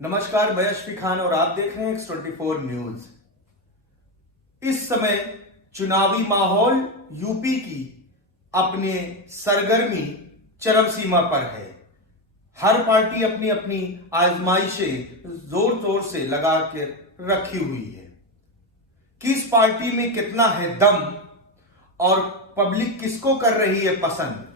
नमस्कार, मैं यशफी खान और आप देख रहे हैं X24 न्यूज। इस समय चुनावी माहौल यूपी की अपने सरगर्मी चरम सीमा पर है। हर पार्टी अपनी अपनी आजमाइशें जोर जोर से लगा के रखी हुई है। किस पार्टी में कितना है दम और पब्लिक किसको कर रही है पसंद,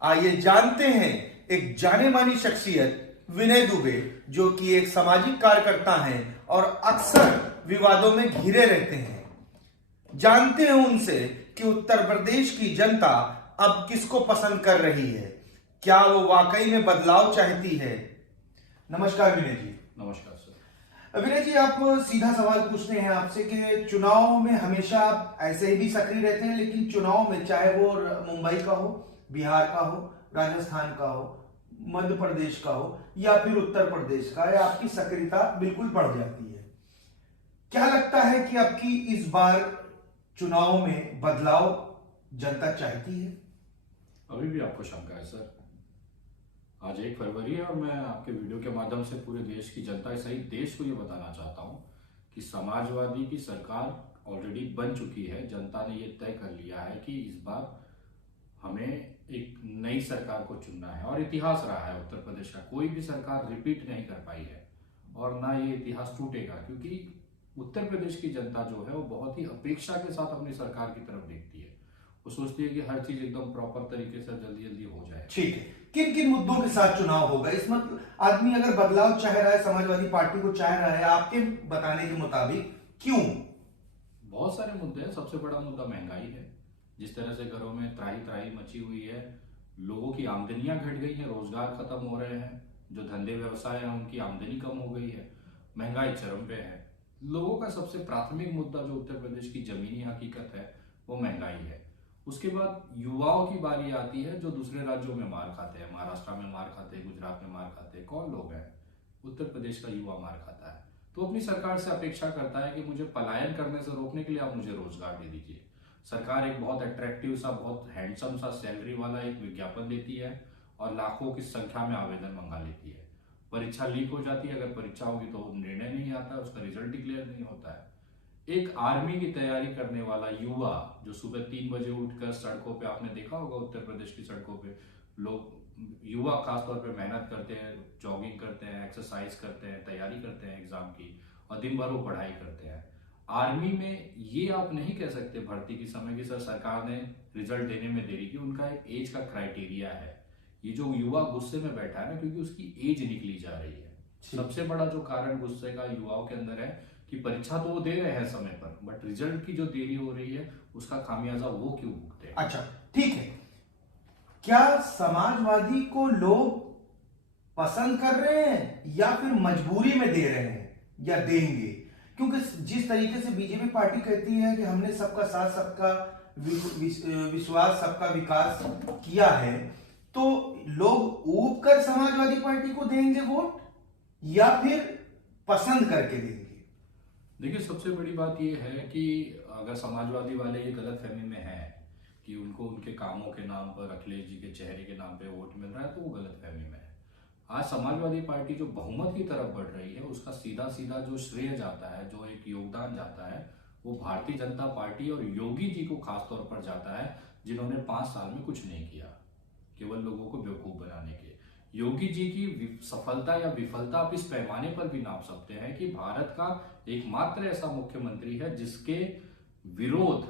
आइए जानते हैं एक जाने मानी शख्सियत विनय दुबे, जो कि एक सामाजिक कार्यकर्ता हैं और अक्सर विवादों में घिरे रहते हैं। जानते हैं उनसे कि उत्तर प्रदेश की जनता अब किसको पसंद कर रही है, क्या वो वाकई में बदलाव चाहती है। नमस्कार विनय जी। नमस्कार सर। विनय जी, आप सीधा सवाल पूछते हैं आपसे कि चुनाव में हमेशा आप ऐसे ही भी सक्रिय रहते हैं, लेकिन चुनाव में चाहे वो मुंबई का हो, बिहार का हो, राजस्थान का हो, मध्य प्रदेश का हो या फिर उत्तर प्रदेश का, या आपकी सक्रियता बिल्कुल बढ़ जाती है। क्या लगता है कि आपकी इस बार चुनाव में बदलाव जनता चाहती है? अभी भी आपको शंका है सर? आज 1 फरवरी है और मैं आपके वीडियो के माध्यम से पूरे देश की जनता, सही देश को ये बताना चाहता हूँ कि समाजवादी की सरकार ऑलरेडी बन चुकी है। जनता ने ये तय कर लिया है कि इस बार हमें एक नई सरकार को चुनना है और इतिहास रहा है उत्तर प्रदेश का, कोई भी सरकार रिपीट नहीं कर पाई है और ना ये इतिहास टूटेगा, क्योंकि उत्तर प्रदेश की जनता जो है वो बहुत ही अपेक्षा के साथ अपनी सरकार की तरफ देखती है। वो सोचती है कि हर चीज एकदम प्रॉपर तरीके से जल्दी जल्दी हो जाए। ठीक है, किन किन मुद्दों के साथ चुनाव होगा? इस मतलब आदमी अगर बदलाव चाह रहा है, समाजवादी पार्टी को चाह रहा है, आपके बताने के मुताबिक क्यों? बहुत सारे मुद्दे हैं। सबसे बड़ा मुद्दा महंगाई है। जिस तरह से घरों में त्राही त्राही मची हुई है, लोगों की आमदनियां घट गई हैं, रोजगार खत्म हो रहे हैं, जो धंधे व्यवसाय हैं उनकी आमदनी कम हो गई है, महंगाई चरम पे है। लोगों का सबसे प्राथमिक मुद्दा जो उत्तर प्रदेश की जमीनी हकीकत है वो महंगाई है। उसके बाद युवाओं की बारी आती है जो दूसरे राज्यों में मार खाते हैं, महाराष्ट्र में मार खाते हैं, गुजरात में मार खाते हैं। कौन लोग हैं? उत्तर प्रदेश का युवा मार खाता है। तो अपनी सरकार से अपेक्षा करता है कि मुझे पलायन करने से रोकने के लिए आप मुझे रोजगार दे दीजिए। सरकार एक बहुत अट्रैक्टिव सा, बहुत हैंडसम सा सैलरी वाला एक विज्ञापन देती है और लाखों की संख्या में आवेदन मंगा लेती है। परीक्षा लीक हो जाती है। अगर परीक्षा होगी तो निर्णय नहीं आता है, उसका रिजल्ट डिक्लेयर नहीं होता है। एक आर्मी की तैयारी करने वाला युवा जो सुबह 3 बजे उठकर सड़कों पे, आपने देखा होगा उत्तर प्रदेश की सड़कों पे लोग, युवा खासतौर पे मेहनत करते हैं, जॉगिंग करते हैं, एक्सरसाइज करते हैं, तैयारी करते हैं एग्जाम की, और दिन भर वो पढ़ाई करते हैं। आर्मी में ये आप नहीं कह सकते भर्ती की समय की सर सरकार ने रिजल्ट देने में देरी की। उनका एक एज का क्राइटेरिया है। ये जो युवा गुस्से में बैठा है ना, क्योंकि उसकी एज निकली जा रही है। सबसे बड़ा जो कारण गुस्से का युवाओं के अंदर है कि परीक्षा तो वो दे रहे हैं समय पर, बट रिजल्ट की जो देरी हो रही है उसका खामियाजा वो क्यों भुगते हैं? अच्छा, ठीक है। क्या समाजवादी को लोग पसंद कर रहे हैं या फिर मजबूरी में दे रहे हैं या देंगे? क्योंकि जिस तरीके से बीजेपी पार्टी कहती है कि हमने सबका साथ, सबका विश्वास, सबका विकास किया है, तो लोग ऊब कर समाजवादी पार्टी को देंगे वोट या फिर पसंद करके देंगे? देखिए, सबसे बड़ी बात यह है कि अगर समाजवादी वाले ये गलतफहमी में है कि उनको उनके कामों के नाम पर, अखिलेश जी के चेहरे के नाम पे वोट मिल रहा है, तो वो गलतफहमी में है। आज समाजवादी पार्टी जो बहुमत की तरफ बढ़ रही है, उसका सीधा सीधा जो श्रेय जाता है, जो एक योगदान जाता है, वो भारतीय जनता पार्टी और योगी जी को खासतौर पर जाता है, जिन्होंने 5 साल में कुछ नहीं किया, केवल लोगों को बेवकूफ बनाने के। योगी जी की सफलता या विफलता आप इस पैमाने पर भी नाप सकते हैं कि भारत का एकमात्र ऐसा मुख्यमंत्री है जिसके विरोध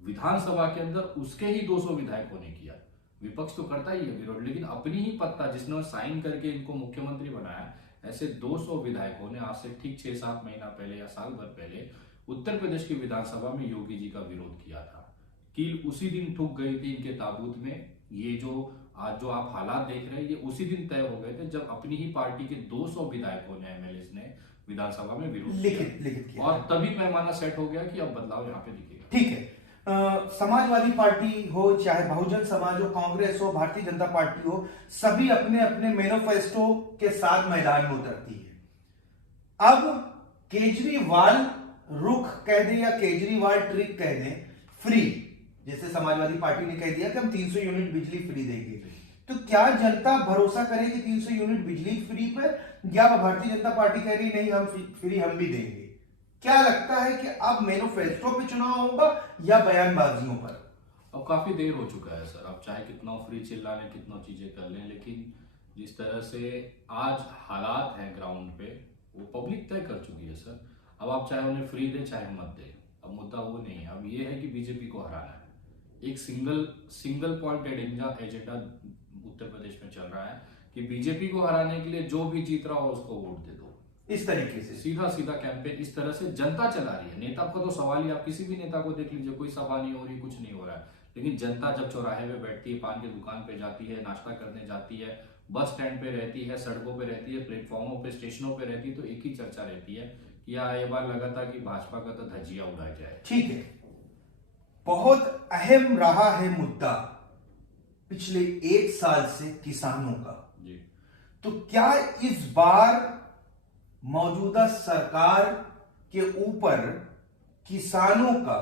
विधानसभा के अंदर उसके ही 200 विधायकों ने किया। विपक्ष तो करता ही है विरोध, लेकिन अपनी ही पत्ता जिसने साइन करके इनको मुख्यमंत्री बनाया, ऐसे 200 विधायकों ने आज से ठीक 6-7 महीना पहले या साल भर पहले उत्तर प्रदेश की विधानसभा में योगी जी का विरोध किया था। कील उसी दिन ठुक गई थी इनके ताबूत में। ये जो आज जो आप हालात देख रहे हैं, ये उसी दिन तय हो गए थे जब अपनी ही पार्टी के 200 विधायकों ने, एमएलए ने विधानसभा में विरोध लिखित किया, और तभी पैमाना सेट हो गया कि अब बदलाव यहाँ पे दिखेगा। ठीक है। समाजवादी पार्टी हो, चाहे बहुजन समाज हो, कांग्रेस हो, भारतीय जनता पार्टी हो, सभी अपने अपने मैनिफेस्टो के साथ मैदान में उतरती है। अब केजरीवाल रुख कह दे या केजरीवाल ट्रिक कह दे, फ्री, जैसे समाजवादी पार्टी ने कह दिया कि हम 300 यूनिट बिजली फ्री देंगे, तो क्या जनता भरोसा करेगी 300 यूनिट बिजली फ्री पर, या भारतीय जनता पार्टी कह रही नहीं हम फ्री हम भी देंगे? क्या लगता है कि अब मैनिफेस्टो पे चुनाव होगा या बयानबाजियों पर? अब काफी देर हो चुका है सर, अब चाहे कितना फ्री चिल्ला लें, कितना चीजें कर लें, लेकिन जिस तरह से आज हालात हैं ग्राउंड पे वो पब्लिक तय कर चुकी है सर। अब आप चाहे उन्हें फ्री दे चाहे मत दे, अब मुद्दा वो नहीं है। अब ये है कि बीजेपी को हराना है। एक single point agenda Uttar Pradesh में चल रहा है कि बीजेपी को हराने के लिए जो भी जीत रहा हो उसको वोट दे दो। इस तरीके से सीधा कैंपेन इस तरह से जनता चला रही है। नेता का तो सवाल ही, आप किसी भी नेता को देख लीजिए, कोई सभा नहीं हो रही, कुछ नहीं हो रहा है, लेकिन जनता जब चौराहे पे बैठती है, पान की दुकान पे जाती है, नाश्ता करने जाती है, बस स्टैंड पे रहती है, सड़कों पे रहती है, प्लेटफॉर्मों पे, स्टेशनों पे रहती है, तो एक ही चर्चा रहती है कि ये बार लगा था कि भाजपा का तो धज्जिया उड़ाया जाए। ठीक है, बहुत अहम रहा है मुद्दा पिछले 1 साल से किसानों का जी। तो क्या इस बार मौजूदा सरकार के ऊपर किसानों का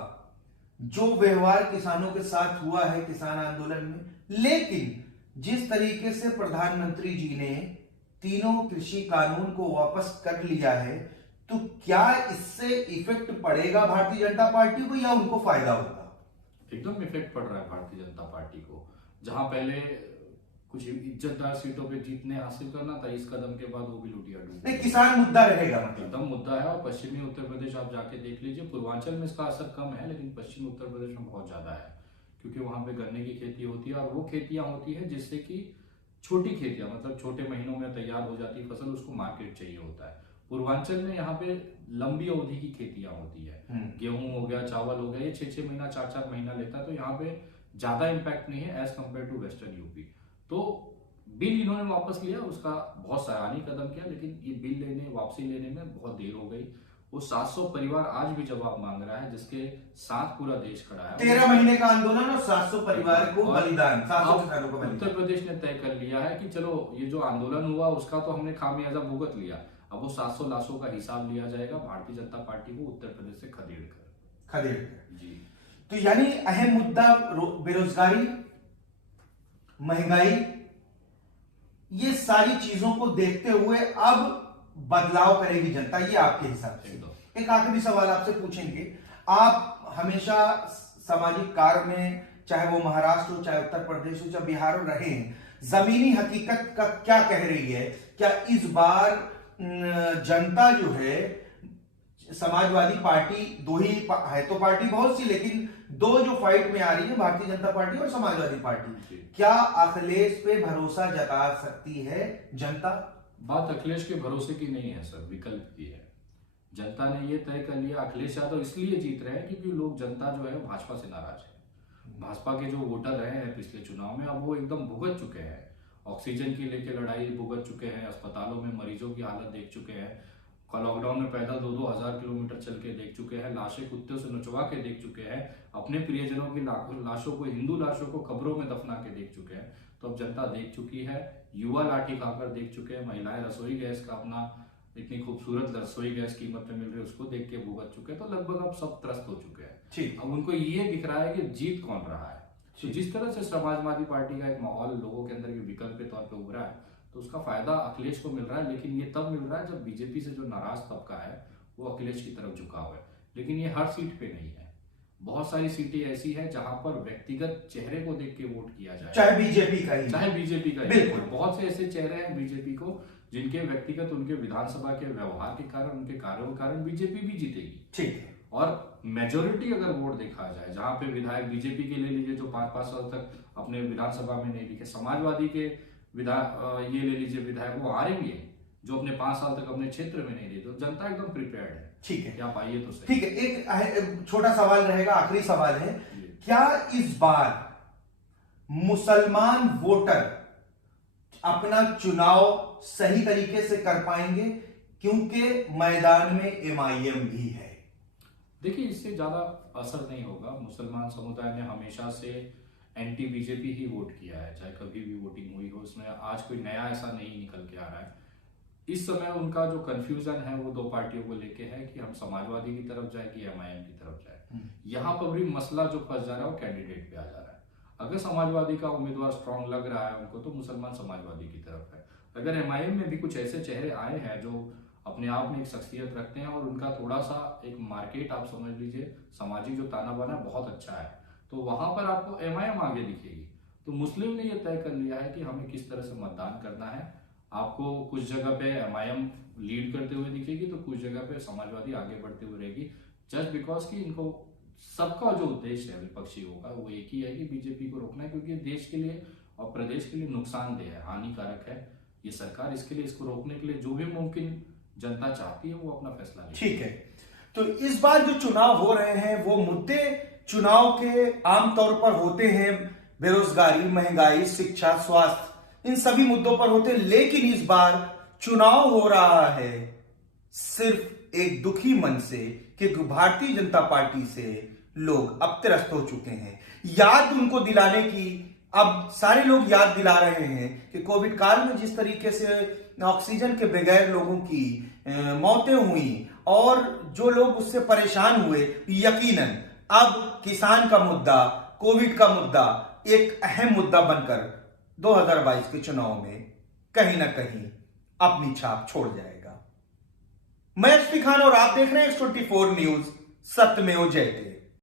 जो व्यवहार किसानों के साथ हुआ है किसान आंदोलन में, लेकिन जिस तरीके से प्रधानमंत्री जी ने तीनों कृषि कानून को वापस कर लिया है, तो क्या इससे इफेक्ट पड़ेगा भारतीय जनता पार्टी को या उनको फायदा होगा? एकदम इफेक्ट पड़ रहा है भारतीय जनता पार्टी को। जहां पहले कुछ इज्जतदार सीटों पे जीतने हासिल करना था, इस कदम के बाद वो भी लुटिया डूब। किसान मुद्दा रहेगा, एकदम मुद्दा है। और पश्चिमी उत्तर प्रदेश आप जाके देख लीजिए, पूर्वांचल में इसका असर कम है, लेकिन पश्चिमी उत्तर प्रदेश में बहुत ज्यादा है, क्योंकि वहां पे गन्ने की खेती होती है, और वो खेतियां होती है जिससे कि छोटी खेतियां, मतलब छोटे महीनों में तैयार हो जाती है फसल, उसको मार्केट चाहिए होता है। पूर्वांचल में यहाँ पे लंबी अवधि की खेतियां होती है, गेहूं हो गया, चावल हो गया, ये 6-6 महीना 4-4 महीना लेता है, तो यहाँ पे ज्यादा इम्पैक्ट नहीं है as compare to western UP. तो बिल इन्होंने वापस लिया, उसका बहुत सराहनीय कदम किया, लेकिन ये बिल वापसी लेने में बहुत देर हो गई। वो 700 परिवार आज भी जवाब मांग रहा है, जिसके साथ पूरा देश खड़ा है। 13 महीने का आंदोलन और 700 परिवार को बलिदान, 700 किसानों को बलिदान। उत्तर प्रदेश ने तय कर लिया है कि चलो ये जो आंदोलन हुआ उसका तो हमने खामियाजा भुगत लिया, अब वो 700 लाशों का हिसाब लिया जाएगा भारतीय जनता पार्टी को उत्तर प्रदेश से खदेड़ कर जी। तो यानी अहम मुद्दा बेरोजगारी, महंगाई, ये सारी चीजों को देखते हुए अब बदलाव करेगी जनता, ये आपके हिसाब से? एक आखिरी सवाल आपसे पूछेंगे, आप हमेशा सामाजिक कार्य में, चाहे वो महाराष्ट्र हो, चाहे उत्तर प्रदेश हो, चाहे बिहार हो, रहे हैं, जमीनी हकीकत का क्या कह रही है? क्या इस बार जनता जो है, समाजवादी पार्टी, दो ही है तो पार्टी बहुत सी, लेकिन दो जो फाइट में आ रही है, भारतीय जनता पार्टी और समाजवादी पार्टी, क्या अखिलेश पे भरोसा जता सकती है जनता? बात अखिलेश के भरोसे की नहीं है सर, विकल्प की है। जनता ने ये तय कर लिया, अखिलेश यादव इसलिए जीत रहे हैं क्योंकि लोग, जनता जो है भाजपा से नाराज है। भाजपा के जो वोटर रहे हैं पिछले चुनाव में, अब वो एकदम भुगत चुके हैं, ऑक्सीजन की लेके लड़ाई भुगत चुके हैं, अस्पतालों में मरीजों की हालत देख चुके हैं, लॉकडाउन में पैदल 2-2 हज़ार किलोमीटर चल के देख चुके हैं, लाशें कुत्तों से नचवा के देख चुके हैं, अपने प्रियजनों की लाशों को, हिंदू लाशों को कब्रों में दफना के देख चुके हैं। तो अब जनता देख चुकी है, युवा लाठी खाकर देख चुके हैं, महिलाएं रसोई गैस का अपना इतनी खूबसूरत रसोई गैस कीमत में मिल रही है उसको देख के भुगत चुके हैं। तो लगभग अब सब त्रस्त हो चुके हैं। अब उनको ये दिख रहा है कि जीत कौन रहा है। तो जिस तरह से समाजवादी पार्टी का एक माहौल लोगों के अंदर के विकल्प के तौर पर उभरा है, तो उसका फायदा अखिलेश को मिल रहा है, लेकिन ये तब मिल रहा है जब बीजेपी से जो नाराज तबका है वो अखिलेश की तरफ झुका हुआ है। लेकिन ये हर सीट पे नहीं है, बहुत सारी सीटें ऐसी है जहां पर व्यक्तिगत चेहरे को देख के वोट किया जाए, चाहे बीजेपी का ही, बिल्कुल। बहुत से ऐसे चेहरे हैं बीजेपी को जिनके व्यक्तिगत, उनके विधानसभा के व्यवहार के कारण, उनके कार्यों के कारण बीजेपी भी जीतेगी। ठीक है। और मेजोरिटी अगर वोट देखा जाए, जहां पे विधायक बीजेपी के ले लीजिए जो 5-5 साल तक अपने विधानसभा में नहीं दिखे, समाजवादी के ये ले लीजिए विधायक, वो हारेंगे जो अपने 5 साल तक अपने क्षेत्र में नहीं दिए। तो जनता एकदम प्रिपेयर्ड है। ठीक है, आप आइए तो सही। ठीक है, एक छोटा सवाल रहेगा, आखिरी सवाल है, क्या इस बार मुसलमान वोटर अपना चुनाव सही तरीके से कर पाएंगे, क्योंकि मैदान में एमआईएम भी है? देखिए, इससे ज्यादा असर नहीं होगा। मुसलमान समुदाय ने हमेशा से एंटी बीजेपी ही वोट किया है, चाहे कभी भी वोटिंग हुई हो, उसमें आज कोई नया ऐसा नहीं निकल के आ रहा है। इस समय उनका जो कंफ्यूजन है वो 2 पार्टियों को लेके है कि हम समाजवादी की तरफ जाए कि एमआईएम की तरफ जाए। यहाँ पर भी मसला जो फंस जा रहा है वो कैंडिडेट पे आ जा रहा है। अगर समाजवादी का उम्मीदवार स्ट्रांग लग रहा है उनको, तो मुसलमान समाजवादी की तरफ है। अगर एमआईएम में भी कुछ ऐसे चेहरे आए हैं जो अपने आप में एक शख्सियत रखते हैं और उनका थोड़ा सा एक मार्केट आप समझ लीजिए, सामाजिक जो ताना बाना बहुत अच्छा है, तो वहां पर आपको एमआईएम आगे दिखेगी। तो मुस्लिम ने यह तय कर लिया है कि हमें किस तरह से मतदान करना है। आपको कुछ जगह पे एमआईएम लीड करते हुए दिखेगी, तो कुछ जगह पे समाजवादी आगे बढ़ते हुए रहेगी, जस्ट बिकॉज कि इनको सबका जो उद्देश्य है विपक्षियों का वो एक ही है कि बीजेपी को रोकना है, क्योंकि ये देश के लिए और प्रदेश के लिए नुकसानदेह है, हानिकारक है ये सरकार। इसके लिए इसको रोकने के लिए जो भी मुमकिन जनता चाहती है वो अपना फैसला ले। ठीक है, तो इस बार जो चुनाव हो रहे हैं वो मुद्दे चुनाव के आमतौर पर होते हैं बेरोजगारी, महंगाई, शिक्षा, स्वास्थ्य, इन सभी मुद्दों पर होते हैं। लेकिन इस बार चुनाव हो रहा है सिर्फ एक दुखी मन से कि भारतीय जनता पार्टी से लोग अब त्रस्त हो चुके हैं। याद उनको दिलाने की अब सारे लोग याद दिला रहे हैं कि कोविड काल में जिस तरीके से ऑक्सीजन के बगैर लोगों की मौतें हुई और जो लोग उससे परेशान हुए, यकीनन अब किसान का मुद्दा, कोविड का मुद्दा एक अहम मुद्दा बनकर 2022 के चुनाव में कहीं ना कहीं अपनी छाप छोड़ जाएगा। मैं एसपी खान और आप देख रहे हैं X24 न्यूज, सत्यमेव जयते।